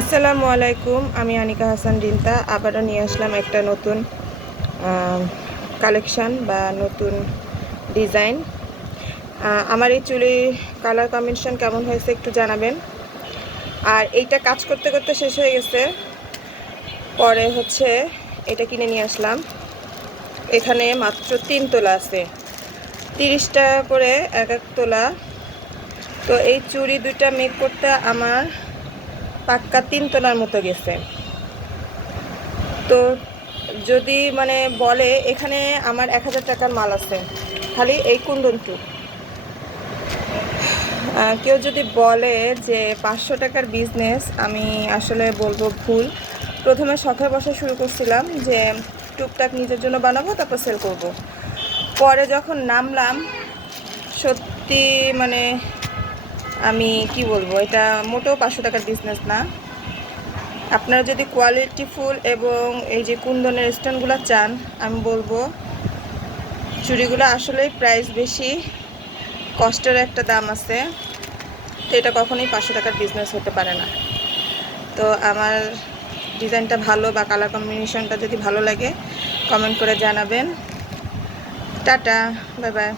আসসালামু আলাইকুম, আমি আনিকা হাসান রিন্তা আবারও নিয়ে আসলাম একটা নতুন কালেকশান বা নতুন ডিজাইন। আমার এই চুড়ির কালার কম্বিনেশন কেমন হয়েছে একটু জানাবেন। আর এইটা কাজ করতে করতে শেষ হয়ে গেছে, পরে হচ্ছে এটা কিনে নিয়ে আসলাম। এখানে মাত্র 3 তোলা আছে, 30 টাকা করে এক এক তোলা। তো এই চুড়ি দুইটা মেক করতে আমার পাক্কা 3 তোলার মতো গেছে। তো যদি মানে বলে এখানে আমার 1000 টাকার মাল আছে খালি এই কুন্দনটুক। কেউ যদি বলে যে 500 টাকার বিজনেস, আমি আসলে বলবো ভুল। প্রথমে শখের বসে শুরু করছিলাম যে টুকটাক নিজের জন্য বানাবো, তারপর সেল করব। পরে যখন নামলাম, সত্যি মানে আমি কি বলবো, এটা মোটেও 500 টাকার বিজনেস না। আপনারা যদি কোয়ালিটিফুল এবং এই যে কুন্দনের স্টোনগুলো চান, আমি বলবো চুড়িগুলো আসলেই প্রাইস বেশি, কষ্টের একটা দাম আছে। তো এটা কখনোই 500 টাকার বিজনেস হতে পারে না। তো আমার ডিজাইনটা ভালো বা কালার কম্বিনেশনটা যদি ভালো লাগে কমেন্ট করে জানাবেন। Tata, bye bye.